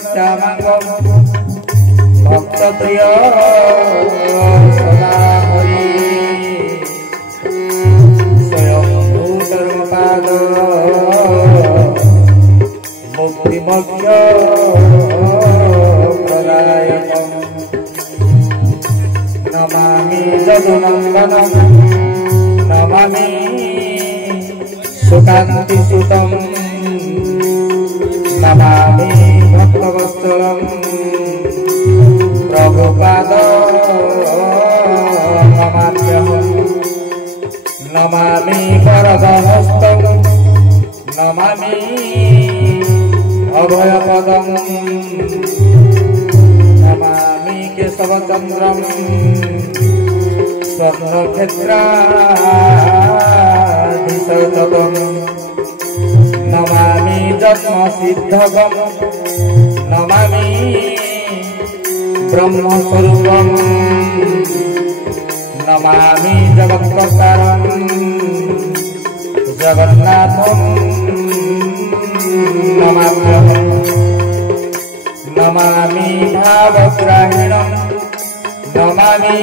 श्यामांगम भक्त प्रिय सदा हरि स्वयं भूतर्मपाद मुक्तिमोक्ष प्रदायकम् नमामि जदुनन्दनं नमामि सुकान्तिसुतं नमामि भक्तवत्सलं प्रभुपाद नमाम्यहं नमामि वरदहस्तं नमामि अभयपदं नमामि केशवचन्द्रं स्वर्णक्षेत्राधिशतम् नमामि जन्मसिद्धगं नमामि ब्रह्मस्वरूपं नमामि जगत्कर्तारं जगन्नाथं नमाम्यहं नमामि भावग्राहिणं नमामि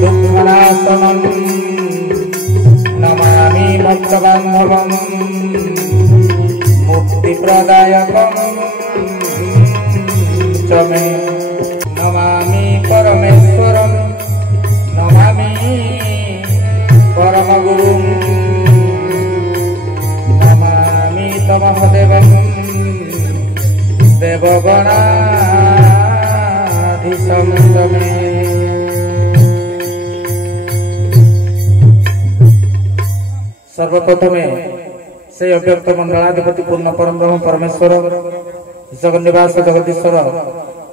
दुःखनाशनं नमामि भक्तबान्धवं मुक्तिप्रदायकं च मे नमामि परमेश्वरं नमामि परमगुरुं नमामि तमहदेवं देवगणाधीशं च मे। सर्वप्रथमे से अव्यक्त मंडलाधिपति पूर्ण परम ब्रह्म परमेश्वर जगन्निवास जगदीश्वर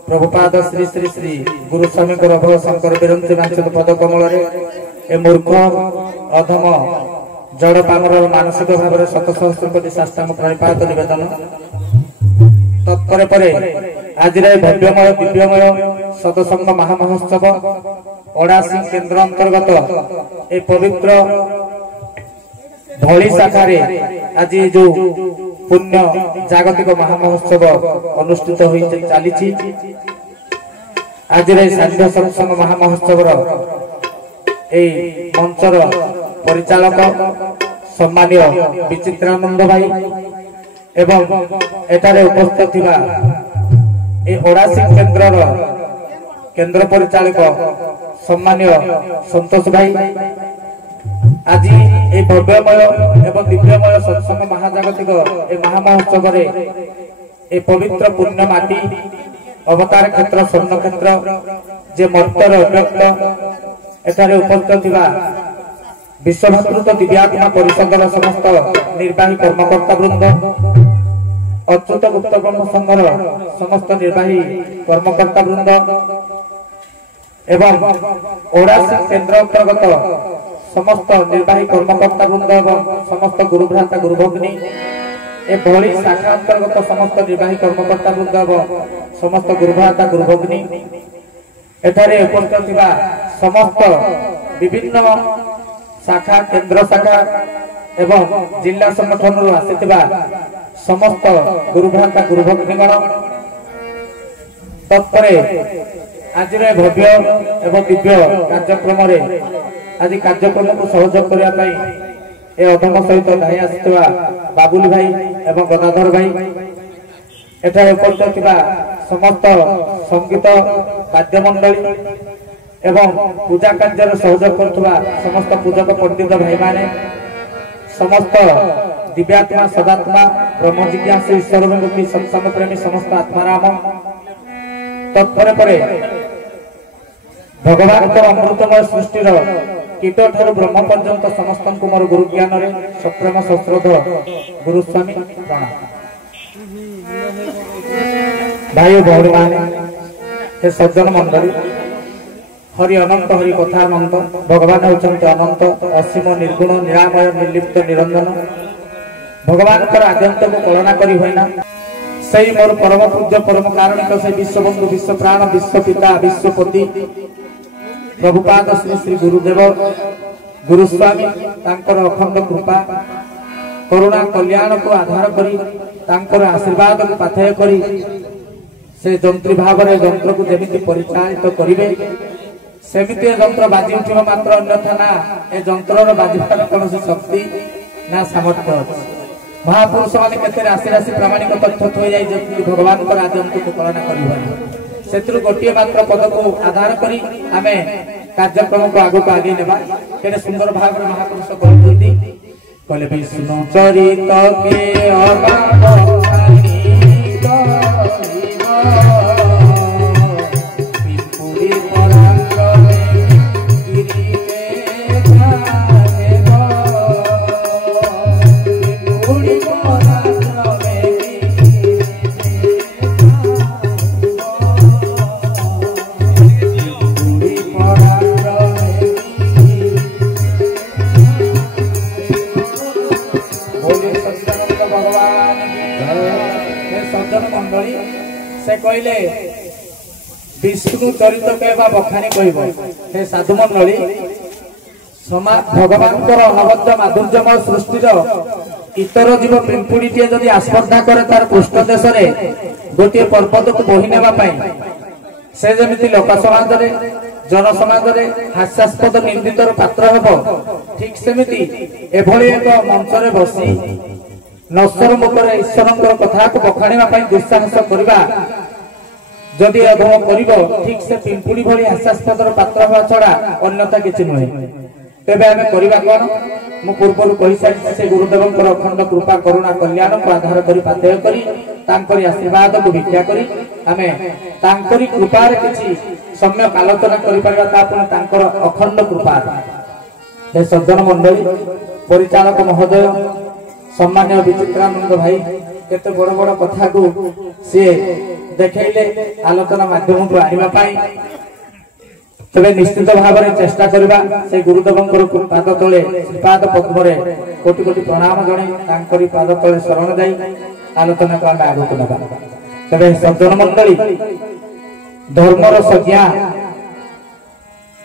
प्रभुपाद श्री श्री श्री गुरुस्वामी अभय शंकर विरंती वांछित पद कमल ए मूर्ख अधम जड़ पामर मानसिक भाव में शत सहस्र कोटि साष्टांग प्रणिपात निवेदन तत्पर आज भव्यमय दिव्यमय सतसंग महामहोत्सव ओडासी केन्द्र अंतर्गत ए पवित्र भली शाखा आज जो पुण्य जागतिक महामहोत्सव अनुष्ठित हो चली आज सांध्य सत्संग महामहोत्सव मंचर परिचालक सम्मानीय विचित्रानंद भाई एवं एटारे उपस्थित थिबा ओडासी केन्द्र परिचालक सम्मानीय संतोष भाई आज ये भव्यमय एवं दिव्यमय सत्संग महाजागतिक ए महामहोत्सव ए पवित्र पुण्य माटी अवतार क्षेत्र स्वर्ण क्षेत्र जे मर्तर अव्यक्त एठारे उपस्थित थिबा विश्वभातृत्व दिव्यात्मा परिषदर समस्त निर्वाही कर्मकर्ता वृंद अच्युत गुप्त ब्रह्म संघर समस्त निर्वाही कर्मकर्ता वृंद एवं ओडासी केन्द्र अंतर्गत समस्त निर्वाही कर्मकर्ता वृंद एवं समस्त गुरुभ्राता गुरुभगिनी ए भली शाखा अंतर्गत समस्त निर्वाही कर्मकर्ता वृंद एवं समस्त गुरुभ्राता गुरुभगिनी एठारे उपस्थित थिबा समस्त विभिन्न शाखा केन्द्र शाखा एवं जिला संगठन आसिथिबा समस्त गुरुभ्राता गुरुभगिनीगण तत्परे आज भव्य एवं दिव्य कार्यक्रम आज कार्यक्रम को सहयोग करने अधम सहित धाई आसुवा बाबुली भाई एवं गदाधर भाई एठारे उपस्थित समस्त संगीत वाद्यमंडली एवं पूजा कार्य सहयोग करुवा समस्त पूजक पंडित भाई माने समस्त दिव्यात्मा सदात्मा ब्रह्म जिज्ञासु ईश्वरमुखी सत्संग प्रेमी समस्त आत्माराम तत्पर भगवान अमृतमय सृष्टिर कीट ठार ब्रह्म पर्यंत समस्त मोर गुरु ज्ञान सप्रेम सश्रद्ध गुरुस्वामी प्रणाम। भाई भौणी माने हे सज्जन मंडली हरि अनंत हरि कथा अनंत भगवान होचंत अनंत असीम निर्गुण निरामय निर्लिप्त निरंजन भगवान आद्यंत को कलना करी होइना सही मोर परम पूज्य परम कारणिक से विश्वबंधु विश्व प्राण विश्व पिता विश्वपति प्रभुपाद श्री श्री गुरुदेव गुरुस्वामी तांकर अखंड कृपा करुणा कल्याण को आधार करी तांकर आशीर्वाद को पाथेय करी से जंत्री भाव में जंत्र को जमी परिचालित करेंगे सेमती जंत्र बाजी उठा मात्र अन्यथा ना ए जंत्र बाजार कौन शक्ति ना सामर्थ्य अच्छे महापुरुष मैंने केते राशि राशि प्रामाणिक तथ्य थोई जाई भगवान को आदि को कल्पना कर से गोटे मात्र पद को आधार करी आमे कार्यक्रम को आगो आगे नेबा केते सुंदर भाव में महापुरुष कहते कहले विष्णु चरित के अभाव से कहले विष्णु चरित कहवा बखाणी कह साधु मंडली भगवान अनबद्ध माधुर्यमय सृष्टिर इतर जीव पिंपुड़ीटे जदि आस्पर्धा करे तार पृष्ठ देश गोटे पर्वत को बोही नेबा से जमी लोक समाज जन समाज हास्यास्पद निंदितर पात्र हेब ठीक सेमिति एभली एक मंचरे बसी नश्वर मुखर ईश्वर कथा को बखाणा दुस्साहस करवा जदि अधम कर ठीक से पिंपुड़ी भली हास्यास्पद पात्र हवा छड़ा अन्यथा किसी नुहे तेरे आम करवा कौन मु पूर्व कही सारी से गुरुदेव अखंड कृपा करुणा कल्याण को आधार कर पाथेय करी आशीर्वाद को भिक्षा करी आमे तांकरी कृपार किसी सम्यक आलोचना कर अखंड कृपा हे सज्जन मंडली परिचालक महोदय सम्मान्य विचित्रानंद भाई केते बड़ बड़ कथा को सी देखले आलोचना माध्यम को आनिबा पाई तबे निश्चित भाव में चेष्टा करबा से गुरुदेव पाद तले श्रीपाद पद्म कोटि कोटि प्रणाम जणे तांकरी पाद तले शरण जाई आलोचना को आगे को नबा तबे सज्जन मंडली धर्मर संज्ञा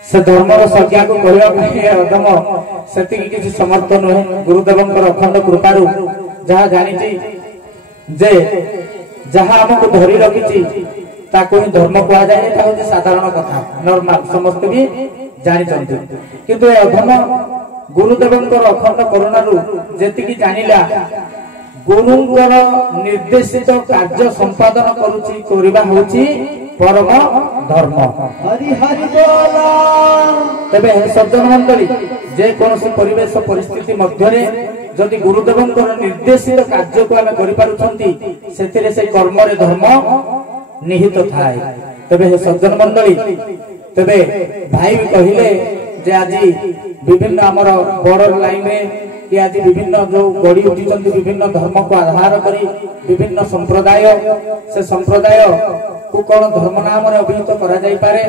से धर्मर संज्ञा को कहवा अदम से किसी समर्थ नुहे गुरुदेव अखंड कृपारू जहा जानी जे जहा आमको धरी रखी ताको ही धर्म कह जाए साधारण कथा नॉर्मल समस्त भी जानी किंतु अधम गुरुदेव अखंड करुणारू जी जानिला गुरुंकर निर्देशित कार्य संपादन करवा होची परम धर्म हरि हरि बोल तबे सज्जन मंडली जे कौन परिवेश परिस्थिति मध्य जदि गुरुदेव निर्देशित कार्य को आम कर से कर्म धर्म निहित थाए तबे सज्जन मंडली तबे भाई भी कहले जे आज विभिन्न आमर बॉर्डर लाइन में कि आज विभिन्न जो गड़ी उठी विभिन्न धर्म को आधार करी विभिन्न संप्रदाय से संप्रदाय को कौन धर्म नाम अभिहित करा जाई पारे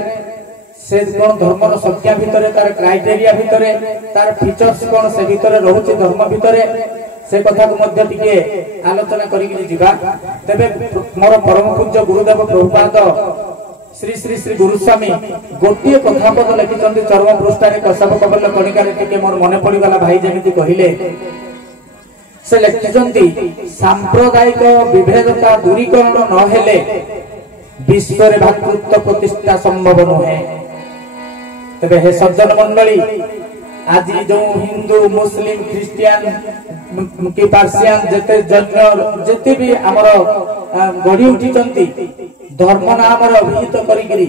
से कौन धर्मर संख्या भितर तार क्राइटेरिया भितर तार फीचर्स कौन से भितर रहुछि धर्म भितर से कथा को मध्य टिके आलोचना करिकि जिबा तबे मोर परम पूज्य गुरुदेव प्रभुपाद श्री श्री श्री गुरुस्वामी गोटे कथा पद लिखिं चर्म पृष्ठारे कश्यप कबल कणिकार टिके मोर मन पड़गला भाई जमी कहले से लिखिं सांप्रदायिक विभेदता दूरीकरण न हेले विश्व भातृत्व प्रतिष्ठा संभव नुहे तबे हे सज्जन मंडली आज जो हिंदू मुस्लिम क्रिश्चियन कि पार्सियन जेते जैन जेते भी आमर गढ़ी उठी धर्म नाम अभिहित करी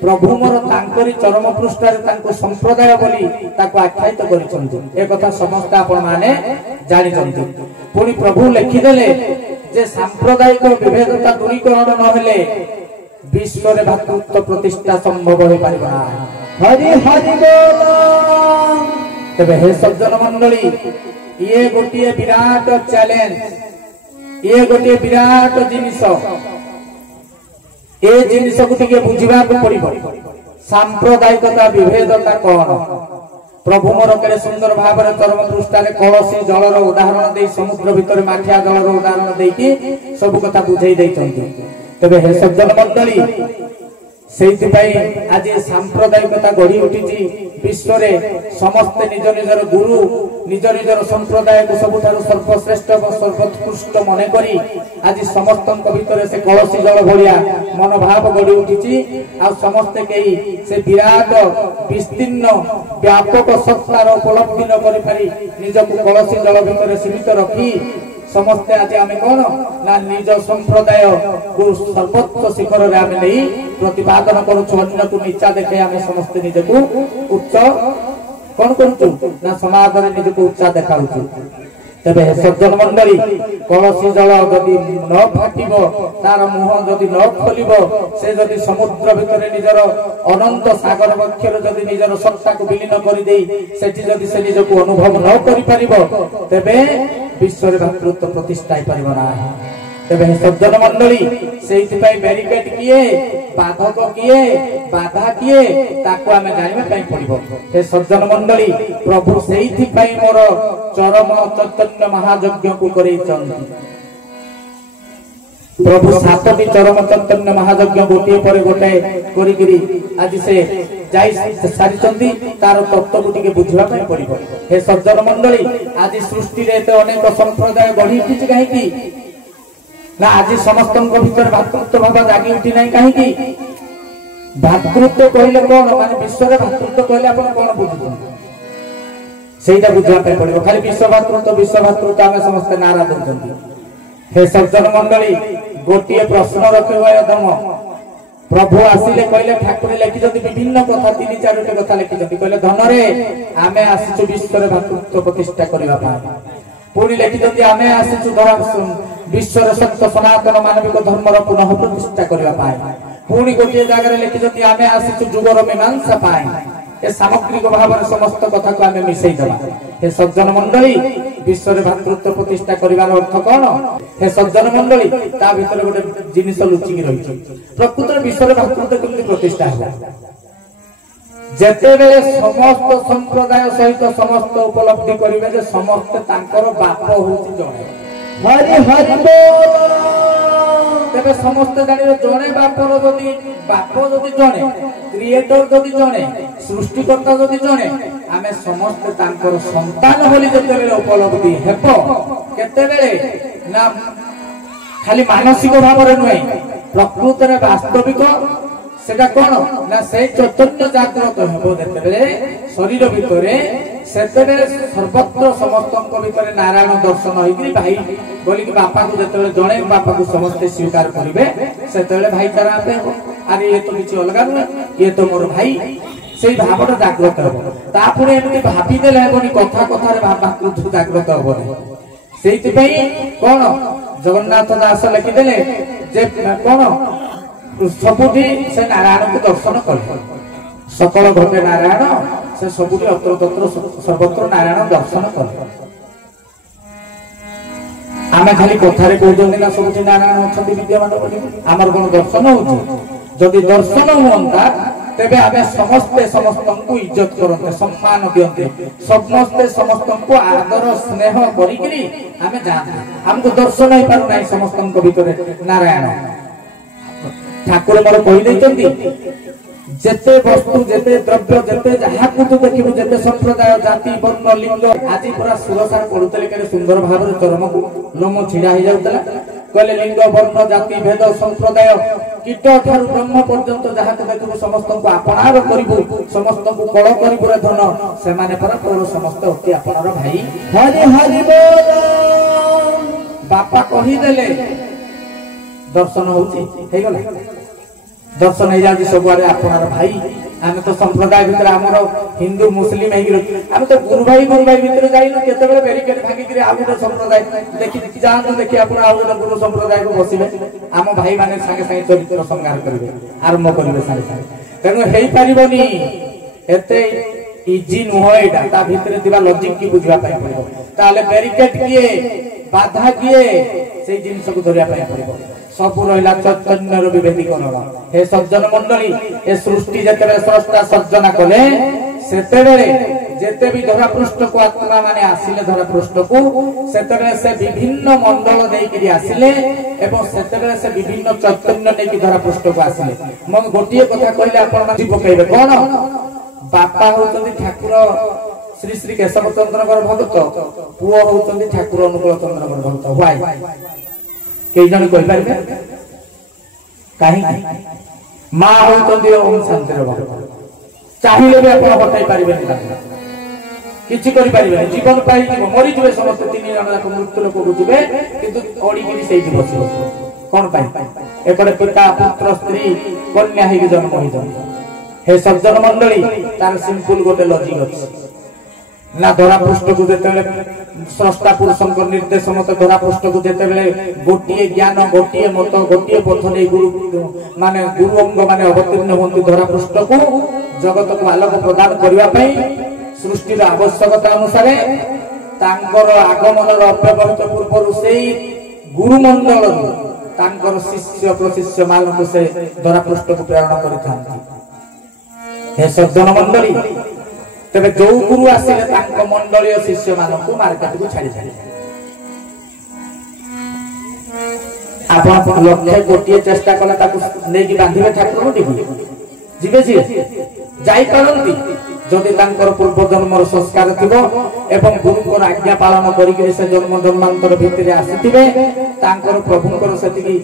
प्रभु मोर तांकरी चरम पृष्ठारे तांको संप्रदाय बोली ताको आख्यायित करिसंती ए कथा समस्त आपण माने जानि जंती पुनी प्रभु लिखिदेले जे सांप्रदायिक विभेदता दूरीकरण न हेले विश्व रे भातृत्व प्रतिष्ठा संभव हो पारिबा हरि हरि बोल तबे हे सज्जन मंडली ये गोटे विराट चैलेंज ये गोटे विराट जिनिस ए जिनिस को टिके बुझिबा को पड़िबो सांप्रदायिकता विभेदता कौन प्रभु मोर केरे सुंदर भाव में चरम पृष्ठारे कलसी जलर उदाहरण दे समुद्र भितर माठिया जलर उदाहरण देकी सब कथा बुझाई दैछन्ती तबे हे सज्जन मंडली ସେଇଥିପାଇଁ ଆଜି ସାମ୍ପ୍ରଦାୟିକତା ଗଢି ଉଠିଛି ବିଶ୍ୱରେ। ସମସ୍ତେ ନିଜ ନିଜର ଗୁରୁ ନିଜ ନିଜର ସମ୍ପ୍ରଦାୟକୁ ସବୁଠାରୁ ସର୍ବଶ୍ରେଷ୍ଠ ଏବଂ ସର୍ବୋତ୍କୃଷ୍ଟ ମନେ କରି ଆଜି ସମସ୍ତଙ୍କ ଭିତରେ ସେ କଳସୀ ଜଳ ଭଳିଆ ମନୋଭାବ ଗଢି ଉଠିଛି। ଆଉ ସମସ୍ତେ କେହି ସେ ବିରାଟ ବିସ୍ତୀର୍ଣ୍ଣ ବ୍ୟାପକ ସତ୍ତାର ଉପଲବ୍ଧି ନ କରିପାରି ନିଜକୁ କଳସୀ ଜଳ ଭିତରେ ସୀମିତ ରଖି ସମସ୍ତେ ଆଜି ଆମେ କଣ ନା ନିଜ ସମ୍ପ୍ରଦାୟକୁ ସର୍ବୋଚ୍ଚ ଶିଖରରେ ଆମେ ନେଇ ପ୍ରତିପାଦନ କରୁଛୁ। ଅନ୍ୟକୁ ନିଚା ଦେଖେ ଆମେ ସମସ୍ତେ ନିଜକୁ ଉଚ୍ଚ କଣ କରୁଛୁ ନା ସମାଜରେ ନିଜକୁ ଉଚ୍ଚା ଦେଖାଉଛୁ। ତେବେ ସଜ୍ଜନ ମଣ୍ଡଳୀ, କଳସୀ ଜଳ ଯଦି ନ ଫାଟିବ, ତାର ମୁହଁ ଯଦି ନ ଖୋଲିବ, ସେ ଯଦି ସମୁଦ୍ର ଭିତରେ ନିଜର ଅନନ୍ତ ସାଗର ବକ୍ଷରେ ଯଦି ନିଜର ସତ୍ତାକୁ ବିଲୀନ କରିଦେଇ ସେଠି ଯଦି ସେ ନିଜକୁ ଅନୁଭବ ନ କରିପାରିବ, ତେବେ ବିଶ୍ୱରେ ଭାତୃତ୍ୱ ପ୍ରତିଷ୍ଠା ହେଇପାରିବ ନାହିଁ। ତେବେ ସଜ୍ଜନ ମଣ୍ଡଳୀ, ସେଇଥିପାଇଁ ବ୍ୟାରିକେଡ୍ କିଏ, ବାଧକ କିଏ, ବାଧା କିଏ, ତାକୁ ଆମେ ଜାଣିବା ପାଇଁ ପଡିବ। ସେ ସଜ୍ଜନ ମଣ୍ଡଳୀ, ପ୍ରଭୁ ସେଇଥିପାଇଁ ମୋର ଚରମ ଚୈତନ୍ୟ ମହାଯଜ୍ଞକୁ କରେଇଛନ୍ତି। ପ୍ରଭୁ 7ଟି ଚରମ ଚୈତନ୍ୟ ମହାଯଜ୍ଞ ଗୋଟିଏ ପରେ ଗୋଟାଏ କରିକିରି ଆଜି ସେ ଯାଇ ସାରିଛନ୍ତି। ତାର ତତ୍ତ୍ୱକୁ ଟିକେ ବୁଝିବା ପାଇଁ ପଡିବ। ହେ ସଜ୍ଜନ ମଣ୍ଡଳୀ, ଆଜି ସୃଷ୍ଟିରେ ଏତେ ଅନେକ ସମ୍ପ୍ରଦାୟ ଗଢି ଉଠିଛି କାହିଁକି ନା ଆଜି ସମସ୍ତଙ୍କ ଭିତରେ ଭାତୃତ୍ୱ ଭାବ ଜାଗି ଉଠି ନାହିଁ କାହିଁକି? ଭାତୃତ୍ୱ କହିଲେ କଣ, ମାନେ ବିଶ୍ୱରେ ଭାତୃତ୍ୱ କହିଲେ ଆପଣ କଣ ବୁଝୁଛନ୍ତି ସେଇଟା ବୁଝିବା ପାଇଁ ପଡିବ। ଖାଲି ବିଶ୍ୱ ଭାତୃତ୍ୱ ଆମେ ସମସ୍ତେ ନାରା ଦେଉଛନ୍ତି। ହେ ସଜ୍ଜନ ମଣ୍ଡଳୀ, ଗୋଟିଏ ପ୍ରଶ୍ନ ରଖିବା ଅଧମ। ପ୍ରଭୁ ଆସିଲେ କହିଲେ, ଠାକୁର ଲେଖିଛନ୍ତି ବିଭିନ୍ନ କଥା, 3-4ଟି କଥା ଲେଖିଛନ୍ତି। କହିଲେ ଧନରେ ଆମେ ଆସିଛୁ ବିଶ୍ୱରେ ଭାତୃତ୍ୱ ପ୍ରତିଷ୍ଠା କରିବା ପାଇଁ। ପୁଣି ଲେଖିଛନ୍ତି ଆମେ ଆସିଛୁ ବିଶ୍ୱର ସତ୍ୟ ସନାତନ ମାନବିକ ଧର୍ମର ପୁନଃ ପ୍ରତିଷ୍ଠା କରିବା ପାଇଁ। ପୁଣି ଗୋଟିଏ ଜାଗାରେ ଲେଖିଛନ୍ତି ଆମେ ଆସିଛୁ ଯୁଗର ମୀମାଂସା ପାଇଁ। ଏ ସାମଗ୍ରିକ ଭାବରେ ସମସ୍ତ କଥାକୁ ଆମେ ମିଶେଇ ଦେବା। ହେ ସଜ୍ଜନ ମଣ୍ଡଳୀ, ବିଶ୍ୱରେ ଭାତୃତ୍ୱ ପ୍ରତିଷ୍ଠା କରିବାର ଅର୍ଥ କଣ? ହେ ସଜ୍ଜନ ମଣ୍ଡଳୀ, ତା ଭିତରେ ଗୋଟେ ଜିନିଷ ଲୁଚିକି ରହିଛି। ପ୍ରକୃତରେ ବିଶ୍ୱରେ ଭାତୃତ୍ୱ କେମିତି ପ୍ରତିଷ୍ଠା ହେଲା? ଯେତେବେଳେ ସମସ୍ତ ସମ୍ପ୍ରଦାୟ ସହିତ ସମସ୍ତ ଉପଲବ୍ଧି କରିବେ ଯେ ସମସ୍ତେ ତାଙ୍କର ବାପ ହଉଛି ଜଣେ। ହରି ହରି ତେବେ ସମସ୍ତେ ଜାଣିବେ ଜଣେ ବାପର ଯଦି ବାପ ଯଦି ଜଣେ, କ୍ରିଏଟର ଯଦି ଜଣେ, ସୃଷ୍ଟିକର୍ତ୍ତା ଯଦି ଜଣେ, ଆମେ ସମସ୍ତେ ତାଙ୍କର ସନ୍ତାନ ବୋଲି ଯେତେବେଳେ ଉପଲବ୍ଧି ହେବ, କେତେବେଳେ ନା ଖାଲି ମାନସିକ ଭାବରେ ନୁହେଁ, ପ୍ରକୃତରେ ବାସ୍ତବିକ সেটা কোন না সেই চৈতন্য জাগ্রত হব যেতেবেলে শরীর ভিতরে, সেতেবেলে সর্বত্র সমস্তଙ୍କ ভিতরে নারায়ণ দর্শন হইকি ভাই বলিকি বাপাকে যেতেবেলে জনে বাপাকে সমস্তে স্বীকার করিবে, সেতেবেলে ভাইচারা আপে হব। আর ইয়ে তো কিছু অলগা নয়, ইয়ে তো মোর ভাই, সেই ভাবটা জাগ্রত হব। তারপরে এমনি ভাবি দেলে হবনি, কথা কথারে ভাবাকৃত জাগ্রত হবনি। সেইপাই কোন জগন্নাথ দাস লেখিদেলে যে কোন ସବୁଠି ସେ ନାରାୟଣକୁ ଦର୍ଶନ କଲେ। ସକଳ ଘଟେ ନାରାୟଣ, ସେ ସବୁଠି ଅତ୍ରତତ୍ର ସର୍ବତ୍ର ନାରାୟଣ ଦର୍ଶନ କଲେ। ଆମେ ଖାଲି କଥାରେ କହୁଛନ୍ତି ନା ସବୁଠି ନାରାୟଣ ଅଛନ୍ତି ବିଦ୍ୟମାନ ବୋଲି, ଆମର କଣ ଦର୍ଶନ ହଉଛି? ଯଦି ଦର୍ଶନ ହୁଅନ୍ତା ତେବେ ଆମେ ସମସ୍ତେ ସମସ୍ତଙ୍କୁ ଇଜ୍ଜତ କରନ୍ତେ, ସମ୍ମାନ ଦିଅନ୍ତେ, ସମସ୍ତେ ସମସ୍ତଙ୍କୁ ଆଦର ସ୍ନେହ କରିକିରି ଆମେ ଯାଆନ୍ତେ। ଆମକୁ ଦର୍ଶନ ହେଇପାରୁନାହିଁ ସମସ୍ତଙ୍କ ଭିତରେ ନାରାୟଣ। ଠାକୁର ମୋର କହିଦେଇଛନ୍ତି, ଯେତେ ବସ୍ତୁ, ଯେତେ ଦ୍ରବ୍ୟ, ଯେତେ ଯାହାକୁ ତୁ ଦେଖିବୁ, ଯେତେ ସମ୍ପ୍ରଦାୟ, ଜାତି, ବର୍ଣ୍ଣ, ଲିଙ୍ଗ, ଆଜି ପୁରା ସୁରସାର ପଢୁଥିଲେ କେତେ ସୁନ୍ଦର ଭାବରେ ଚରମକୁ ଲୋମ ଛିଡା ହେଇଯାଉଥିଲା। କହିଲେ ଲିଙ୍ଗ, ବର୍ଣ୍ଣ, ଜାତି, ଭେଦ, ସମ୍ପ୍ରଦାୟ, କୀଟ ଠାରୁ ବ୍ରହ୍ମ ପର୍ଯ୍ୟନ୍ତ ଯାହାକୁ ଦେଖିବୁ ସମସ୍ତଙ୍କୁ ଆପଣାର କରିବୁ, ସମସ୍ତଙ୍କୁ କଳ କରିବୁ ରେ ଧନ, ସେମାନେ ପରା ତୋର ସମସ୍ତେ ଅତି ଆପଣାର ଭାଇ। ହରି ହରି ବୋଲ। ବାପା କହିଦେଲେ ଦର୍ଶନ ହଉଛି, ହେଇଗଲା। ଦର୍ଶନ ହେଇଯାଉଛି ସବୁଆଡେ ଆପଣାର ଭାଇ। ଆମେ ତ ସମ୍ପ୍ରଦାୟ ଭିତରେ ଆମର ହିନ୍ଦୁ ମୁସଲିମ ହେଇକି, ଆମେ ତ ଗୁରୁ ଭାଇ ଭିତରେ ଯାଇନୁ। କେତେବେଳେ ବ୍ୟାରିକେଡ୍ ଭାଙ୍ଗିକିରି ଆଉ ଗୋଟେ ସମ୍ପ୍ରଦାୟ ଦେଖି ଯାଆନ୍ତୁ, ଦେଖି ଆପଣ ଆଉ ଗୋଟେ ଗୁରୁ ସମ୍ପ୍ରଦାୟକୁ ବସିବେ, ଆମ ଭାଇ ମାନେ ସାଙ୍ଗେ ସାଙ୍ଗେ ଚରିତ୍ର ସଂହାର କରିବେ, ଆରମ୍ଭ କରିବେ ସାଙ୍ଗେ ସାଙ୍ଗେ। ତେଣୁ ହେଇପାରିବନି, ଏତେ ଇଜି ନୁହଁ ଏଇଟା। ତା ଭିତରେ ଥିବା ଲଜିକ କି ବୁଝିବା ପାଇଁ ପଡିବ। ତାହେଲେ ବ୍ୟାରିକେଡ୍ କିଏ, ବାଧା କିଏ, ସେଇ ଜିନିଷକୁ ଧରିବା ପାଇଁ ପଡିବ। ସବୁ ରହିଲା ଚୈତନ୍ୟର ବିଭେଦୀକରଣ। ହେ ସଜ୍ଜନ ମଣ୍ଡଳୀ, ଏ ସୃଷ୍ଟି ଯେତେବେଳେ ସ୍ରଷ୍ଟା ସର୍ଜନା କଲେ, ସେତେବେଳେ जेते भी धरापृष्ठ को आत्मा माने आसिले धरापृष्ठ को सेतबे से विभिन्न मंडल देकरी आसिले एवं सेतबे से विभिन्न चैतन्य नेकी धरापृष्ठ को आसिले मन गोटिए कथा कहले आपण माने पकैबे कोन बापा होतंदी ठाकुर श्री श्री केशव चंद्र भक्त पुओ होतंदी ठाकुर अनुकूल चंद्र भक्त व्हाई कई जन कहि पारबे काहे मां होतंदी ओम शांतिर भक्त चाहिए भी आप हटाई पारे किसी करि पारे जीवन पाई मरी जबे समस्त तीन जन जाक मृत्यु लोक को जीवे किंतु ओडिगिरी सेठी बसिबो कोन पाई एकड़े पिता पुत्र स्त्री कन्या हेकि जन्म होई हे सज्जन मंडली तार सिंपल गोटे लॉजिक अछि ना धरा पृष्ठ को जेते स्रष्टा पुरुषक निर्देश मत धरा पृष्ठ को जेते गोटिए ज्ञान गोटिए मत गोटिए पथ नै गुरु माने गुरु अंग माने अवतीर्ण होंती धरा पृष्ठ को जगत को आलोक प्रदान करबा पई सृष्टि आवश्यकता अनुसार तांकर आगमन अव्यवहित पूर्व से गुरु मंडल तांकर शिष्य प्रशिष्य मान से धरा पृष्ठ को प्रेरण करिथांती हे सज्जन मंडली तबे जो गुरु आसिले तांको मंडलीय शिष्य मानकु मार्केट को छाड़ी छाड़ी आपण लक्ष्य गोटिए चेष्टा कले ताकु नेकी बांधिबे ठाकुर टिकि जिबे जी जाई करंती जदि तांकर पूर्व जन्मर संस्कार थिबो एवं गुरुकर आज्ञा पालन करिके से जन्म जन्मांतर भितरे आसीथिबे तांकर प्रभुकर सेति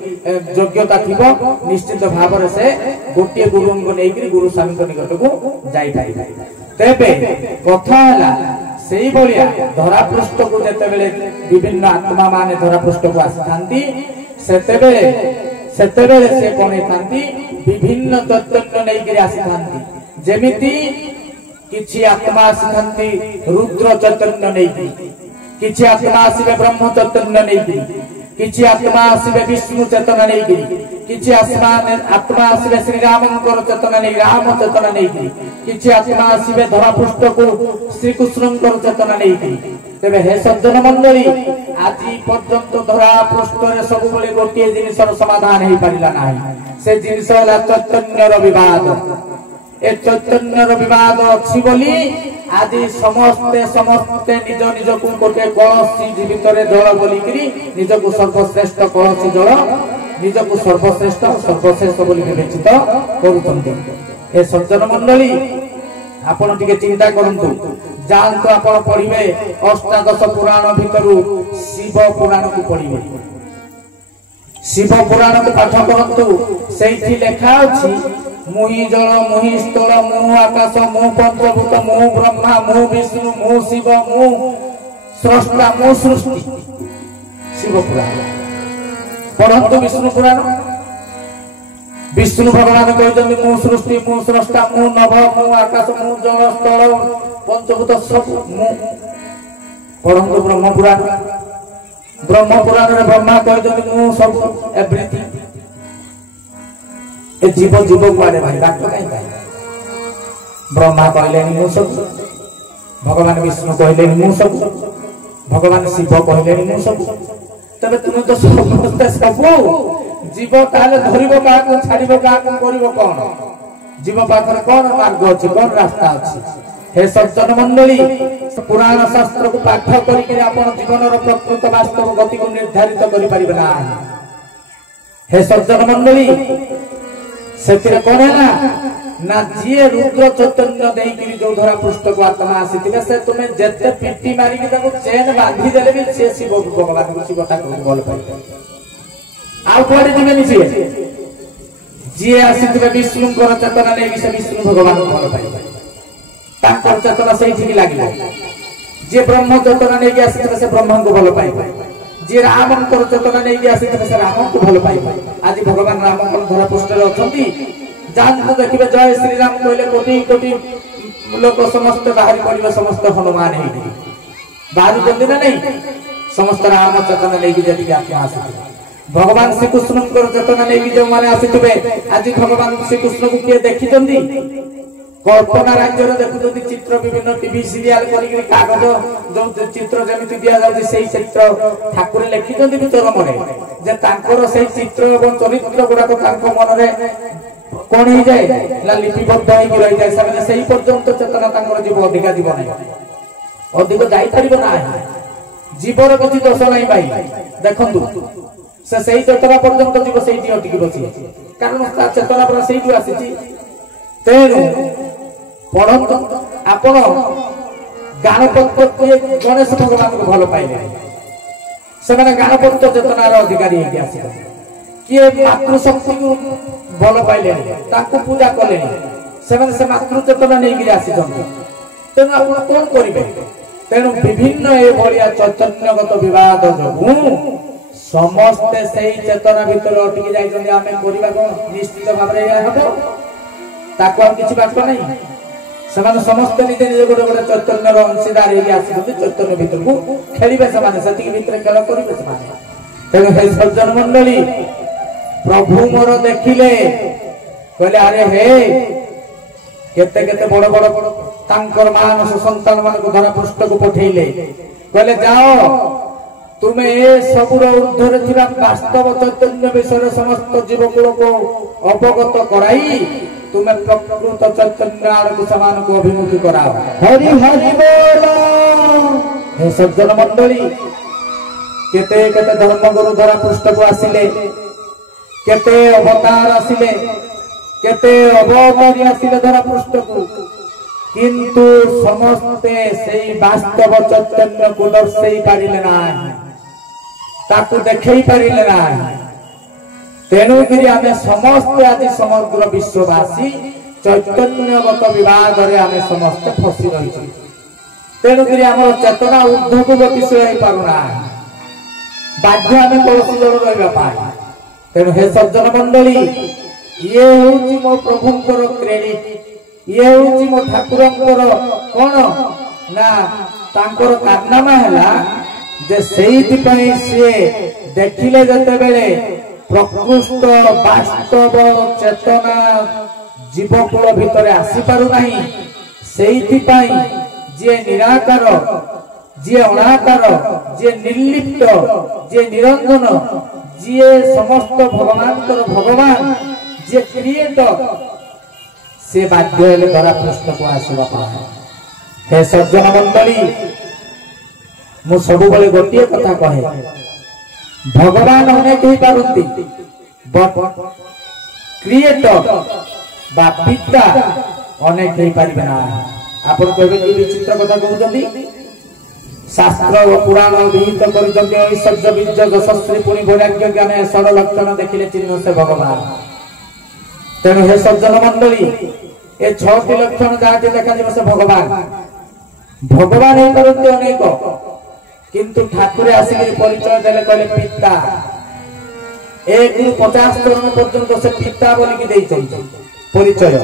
योग्यता थिबो निश्चित भाव से गोटिए गुरुंग नेकी गुरु स्वामी निकट को जाई पाइबे तेबे कथा हला सेही बलिया धरा पृष्ठ को जेते बेले विभिन्न आत्मा माने धरा पृष्ठ को आसीथांती सेते बेले से कोन थांती विभिन्न चैतन्य नै के आसीथांती जेमिति किछि आत्मा आसीथांती रुद्र चैतन्य नै किछि आत्मा आसीबे ब्रह्म चैतन्य नै किछि आत्मा आसीबे विष्णु चैतन्य नै किछि आत्मा आसीबे श्री रामंकर चेतना नै राम चेतना नै किछि आत्मा आसीबे धरा पृष्ठ को श्री कृष्णंकर चेतना नै तेबे हे सज्जन मंडली आजि पर्यंत धरा पृष्ठ रे सब बले गोटिए जिनिसर समाधान हे परिला नाही से जिनिस होला चैतन्यर विवाद ए चैतन्यर विवाद अछि बोली आदि समस्ते निज निज को गोटे कलसी जीवितरे जल बोली करी निज को सर्वश्रेष्ठ कलसी जल निज को सर्वश्रेष्ठ सर्वश्रेष्ठ बोली विवेचित करूछन्ति ए सज्जन मंडली आपण टिके चिंता करंतु जानतो आपण पढिबे अष्टादश पुराण भितरु शिव पुराण को पढिबे शिव पुराण को पाठ करंतु सेठी लेखा अछि मुहि जल मुहि स्थल मु आकाश मु पंचभूत मु ब्रह्मा मु विष्णु मु शिव मु स्रष्टा मु सृष्टि शिव पुराण पढ़ंतु विष्णु पुराण विष्णु भगवान कहते मु सृष्टि मु स्रष्टा मु नभ मु आकाश मु जल स्थल पंचभूत सब मु पढ़ंतु ब्रह्म पुराण रे ब्रह्मा कहते मु सब एवरीथिंग ए जीव जीव कुआडे भाई बात काई काई ब्रह्मा कहले मु सब भगवान विष्णु कहले मु सब भगवान शिव कहले मु सब तबे तुम तो समस्त सब जीव ताले धरिबो का को छाड़िबो का को करिबो कोन जीव पाखर कोन मार्ग अछि कोन रास्ता अछि हे सज्जन मंडली पुराण शास्त्र को पाठ करि के आपण जीवन रो प्रकृत वास्तव गति को निर्धारित करि परिबे ना हे सज्जन मंडली सेतिरे कोन हैला ना जिए रुद्र चैतन्य देई कि जो धरा पृष्ठ को आत्मा आसीतिले से तुमे जते पिट्टी मारी के ताको चेन बांधी देले भी से शिव भगवान को शिव ठाकुर बोल पाइ आउ कोडे जिमे निसी जिए आसीतिले विष्णु कर चेतना नै से विष्णु भगवान को बोल पाइ ताकर चेतना सही ठीक लागिला जे ब्रह्म चेतना नै के आसीतिले से ब्रह्म को बोल पाइ जे राम कर चेतना नै के आसीतिले से राम को बोल पाइ आज भगवान राम को धरा पृष्ठ रे अछंती जानतो देखिबे जय श्री राम कहले कोटि कोटि लोक समस्त बाहरी पड़िबे समस्त हनुमान हे बाहरी जंदी ना नहीं समस्त राम चेतना नै कि जति आत्मा आसी भगवान श्री कृष्ण कर चेतना नै कि जो माने आसीतबे आज भगवान श्री कृष्ण को के देखि जंदी कल्पना राज्य रे देखुतोती चित्र विभिन्न टीवी सीरियल करी के कागज जो चित्र जमिति दिया जाउती सेही चित्र ठाकुर लेखि जंदी भितर मने जे तांकर सेही चित्र एवं चरित्र गुडा को तांको मन रे कौन हो जाए ना लिपिबद्ध हो रही जाए से सही पर्यंत चेतना तांकर जीव अधिका जीव नहीं अधिक जाई परिबो ना जीवर किसी दोष नहीं भाई देखंतु से सही चेतना पर्यंत जीव सही अटकी बसी कारण चेतना पर सही आसी तेणु पढ़ंतु आपण गाणपत्य गणेश भगवान को भल पाइले से गाणपत्य चेतनार अधिकारी किए मातृशक्ति को भल पाइले पूजा कले से मातृ चेतना नहीं आसी तेणु आप कौन करेंगे तेणु विभिन्न ये चैतन्यगत विवाद जो समस्ते से चेतना भितर अटकी जाए निश्चित भाव हम किसी बात नहीं ସେମାନେ ସମସ୍ତେ ନିଜେ ନିଜେ ଗୋଟେ ଗୋଟେ ଚୈତନ୍ୟର ଅଂଶୀଦାର ହେଇକି ଆସିଛନ୍ତି ଚୈତନ୍ୟ ଭିତରକୁ ଖେଳିବେ ସେମାନେ ସେତିକି ଭିତରେ ଖେଳ କରିବେ ସେମାନେ ତେଣୁ ହେ ସଜ୍ଜନ ମଣ୍ଡଳୀ ପ୍ରଭୁ ମୋର ଦେଖିଲେ କହିଲେ ଆରେ ହେ କେତେ କେତେ ବଡ ବଡ ତାଙ୍କର ମାନସ ସନ୍ତାନ ମାନଙ୍କୁ ଧରା ପୃଷ୍ଠକୁ ପଠେଇଲେ କହିଲେ ଯାଅ ତୁମେ ଏ ସବୁର ଊର୍ଦ୍ଧ୍ୱରେ ଥିବା ବାସ୍ତବ ଚୈତନ୍ୟ ବିଷୟରେ ସମସ୍ତ ଜୀବକୁଳକୁ ଅବଗତ କରାଇ तुम्हें प्रकृत चैतन्य आड़क समान को अभिमुखी कराओ हरि हरि बोल हे सज्जन मंडली केते केते धर्मगुरु धरा पृष्ठ को आसिले केते अवतार आसिले केते अवतारी आसिले धरा पृष्ठ को किंतु समस्ते सेई वास्तव चैतन्य को दर्शई पारिले नाही ताकू देखई पारिले नाही तेणुकरी आम समस्ते आज समग्र विश्ववासी चैतन्यगत विवाद आम समस्ते फसी रही तेणुकरी आम चेतना ऊर्ध्व को गतिशील हो पारुना बाध्य आम कलसी जल रहा तेणु हे सज्जन मंडली ये हूँ मो प्रभुंकर क्रेडिट ये हूँ मो ठाकुरंकर कौन ना तांकर कारनामा है जे सेइथिपई से देखिले जते बेले प्रकृष्ट वास्तव चेतना जीवकुल भितर आसी पारु नहीं सेइथिपई जे निराकार जे अनाकार जे निर्लिप्त जे निरंजन जे समस्त भगवान भगवान जे क्रिएटर से बाध्य हेले धरा पृष्ठ को आसवा पाए हे सज्जन मंडली मु सब बेले गोटे कथा कहे भगवान अनेक ही पारती बट क्रिएटर बा पिता अनेक ही पारिबे ना आपण कहबे कि विचित्र कथा कहउछंती शास्त्र और पुराण विहित करिसंती ऐश्वर्य बीज यशस्वी पुनि वैराग्य ज्ञान ऐश्वर लक्षण देखिले चिन्ह से भगवान तेणु हे सज्जन मंडली ए 6टी लक्षण जाति देखा जिवसे भगवान भगवान ही करते अनेक किंतु ठाकुर आसिक परिचय देले कहले पिता 1 ରୁ 50 तरण पर्यंत से पिता बोलिकी देइछन परिचय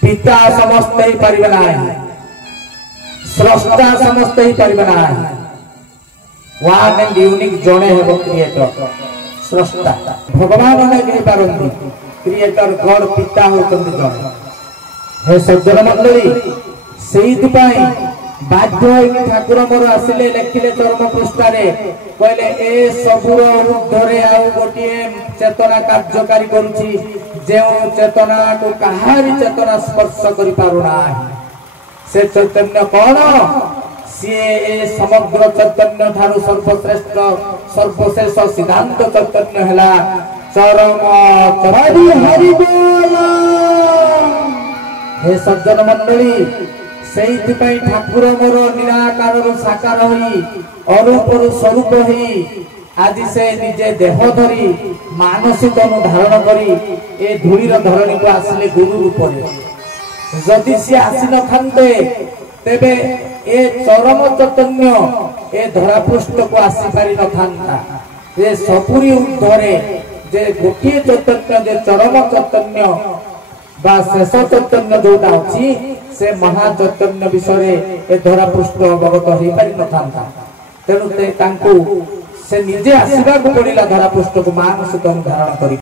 पिता समस्त ही पारिबे ना स्रष्टा समस्त ही पारिबे ना वन एंड यूनिक जणे हेबो क्रिएटर स्रष्टा भगवान अनेक ही पारंती क्रिएटर गॉड पिता होतंती जणे हे सज्जन मंडली सेइथिपई बाध्य होई ठाकुर मोर आसिले लेखिले चरम पृष्ठारे कहले ए सबुर ऊर्ध्वरे आउ गोटिए चेतना कार्यकारी करूची जे चेतना को कहारी चेतना स्पर्श करि पारुना से चैतन्य कौन सी ए समग्र चैतन्य ठारू सर्वश्रेष्ठ सर्वशेष सिद्धांत चैतन्य हला चरम हरि हरि बोल हे सज्जन मंडली सेइथिपई ठाकुर मोर निराकार साकार होई अरूप स्वरूप होई आज से निजे देह धरी मानसिक धारण करी ए धूलीर धरणी को आसिले गुरु रूप जदि सी आसी न थांते तेबे ए चरम चैतन्य ए धरापृष्ठ को आसी पारि न थांता जे सपुरी ऊर्ध्वरे जे गोटिए चैतन्य जे चरम चैतन्य बा शेष चैतन्य जोटा अछि से महा चैतन्य विषय ए धरापृष्ठ अवगत हो पारि न थांता तेणु तांको से निजे आसीबा को पड़िला धरापृष्ठ को मानसिक धारण करी।